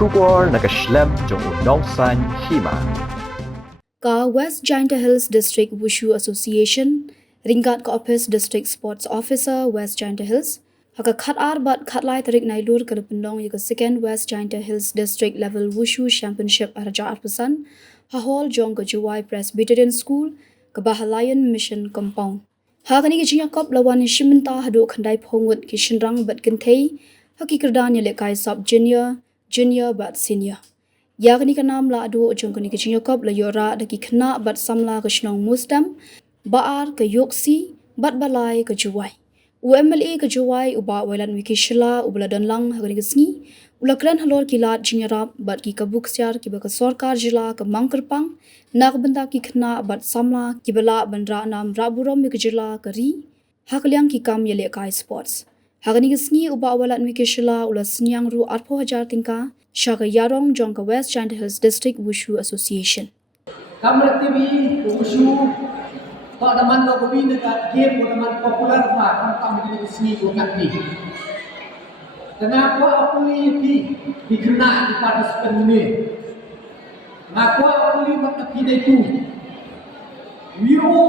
Shubor nakaslem jong unongsan Hima. Ka West Jaiñtia Hills District Wushu Association, Ringkat ka Office District Sports Officer West Jaiñtia Hills, haka khat arbat khat lai tarik nailur ke pendong yuka second West Jaiñtia Hills District Level Wushu Championship Raja Arpasan, hahol jong ke Juwai Presbyterian School, ke Bahalayan Mission Compound. Hagani ke jinya kop lawan shiminta hadu khandai phongut ki shinrang bat kentei, haki kerdan Ïalehkai sub junior bat senior. Yagni ka nam la adu ujung kani ke jinya kop la yora daki khna bat samla ke shnong mustam, baar ke yoksi, bat balai ke Juwai. UMLA ke Juwai uba wailan wiki shila ubla donlang hagani ke sngi, ulakran halor kilat jinya rap bat ki kabuk siar ki baka sorkar jila ke mangkerpang, nak benda ki khna bat samla ki bala bandra nam raburom ke jila ke ri, hakliang ki kam Ïalehkai sports. Hagani ke sngi uba wailan wiki shila ula snyang ru 8,000 tingka, Shaka Yarong Jongka West Jaiñtia Hills District Wushu Association. Kamera TV Wushu tak daman ko bini dekat game ko daman popular pa kam begini sini ko kat ni. Kenapa aku ni dikena di partisipan ni? Kenapa aku ni mak kita itu? Wiro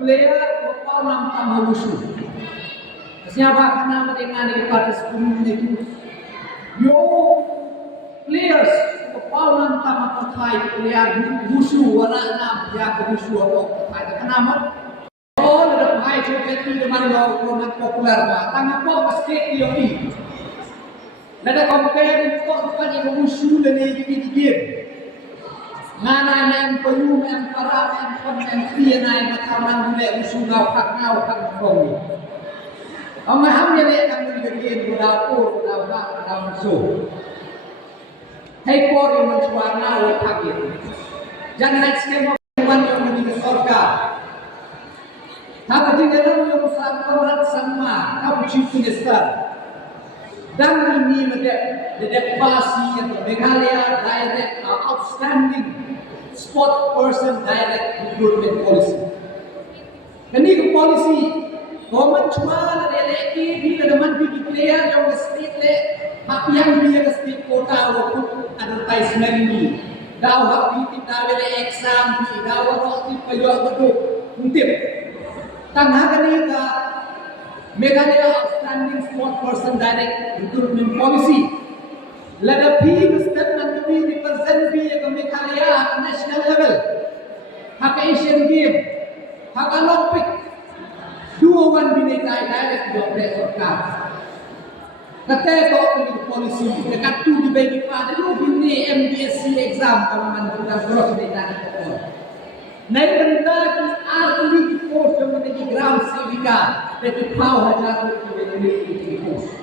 player ko nam tam Wushu. Siapa kena dengan di partisipan itu? Yo players kepauan tama pakai player Wushu wala nam ya Wushu atau pakai kenapa? Oh, ada pakai joget di mana lo popular ba? Tama po basket yo ni. Nada compare ko kan yung Wushu dan yung game. Ngana yang payu yang para yang konten dia naik makaman dulu Wushu ngau kak kong. Ang mahamnya ni ang game berapa Wushu. Hey por yang mencuana oleh kaki. Jangan naik skema yang menjadi surga. Tapi jika kamu yang berat sama, kamu cuci besar. Dan ini menjadi pasi yang Meghalaya direct outstanding sport person direct recruitment policy. Ini policy, government cuma Ïalehkai bila teman pergi player yang state le. Tapi yang dia mesti kota waktu advertisement ni, dah waktu kita bela exam ni, dah waktu payah betul untuk. Tanah ni ka Meghalaya outstanding sport person direct recruitment policy. Lada pi mesti nanti represent pi ke Meghalaya national level, hak Asian Game, hak Olympic, 2-1 bineka direct job surkar. Kata kau ini polisi, dekat tu dibagi pada lu bini MDSC exam kalau mantukan terus di dalam pokok. Naik benda ki arti course yang menjadi ground civica, tapi kau hajar tu menjadi course.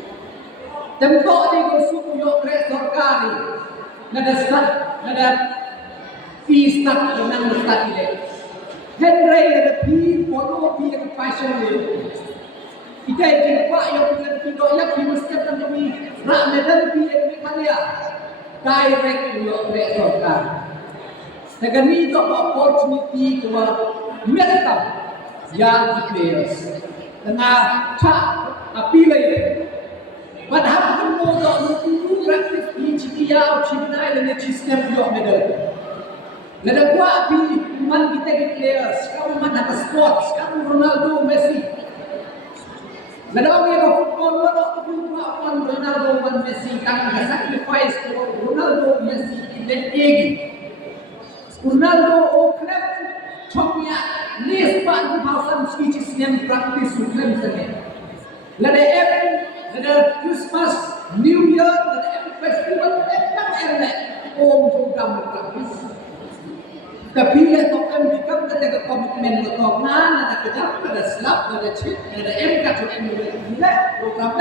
Tempat ni kau suku yok resorkari, nada start, nada fee start dengan start ini. Henry nada fee, foto fee yang passion ni. Kita jumpa yang dengan video yang dimesti kami nak medal di Meghalaya direct untuk resorkan. Dengan ini tu opportunity kepada mereka yang players. Tengah cak api lagi. Padahal kamu tak mungkin praktis di Jaiñtia Cina dan sistem untuk medal. Nada kuat api man kita di players. Kamu man apa sports? Kamu Ronaldo, Messi. Kadang dia football waktu pun Ronaldo dan Messi kan sacrifice Ronaldo Messi dan Egi. Ronaldo club choknya nisbat bahasa switch yang praktis sukan saja. Lada lada Christmas, New Year, lada festival tetap elok. Juga praktis. Tapi dia tokan dikam ketika komitmen bertokan, ada kejap, ada selap, ada cip, ada MK tu MK program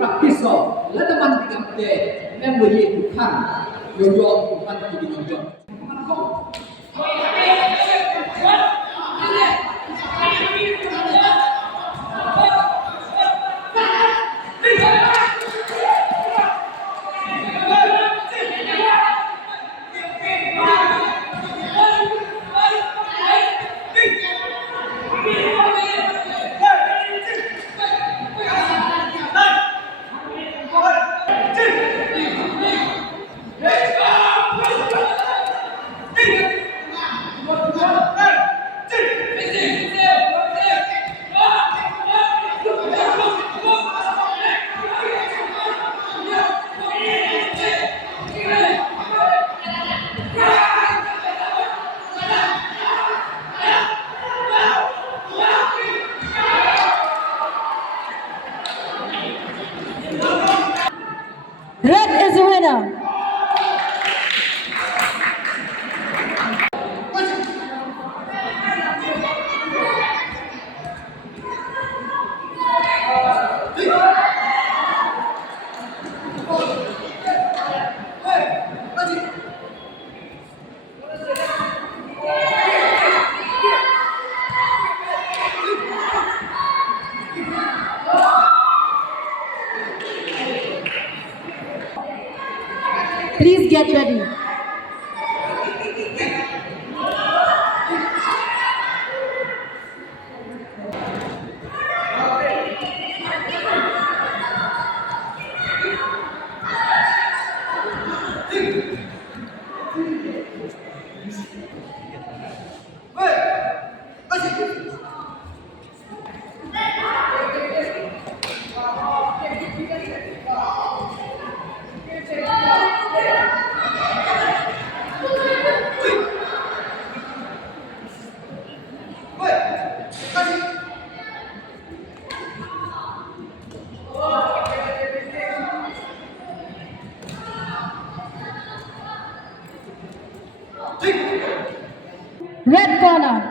praktis so. Lalu teman dikam deh, member ye bukan, jujur bukan jadi jujur. Red is the winner. Please get ready. Red corner.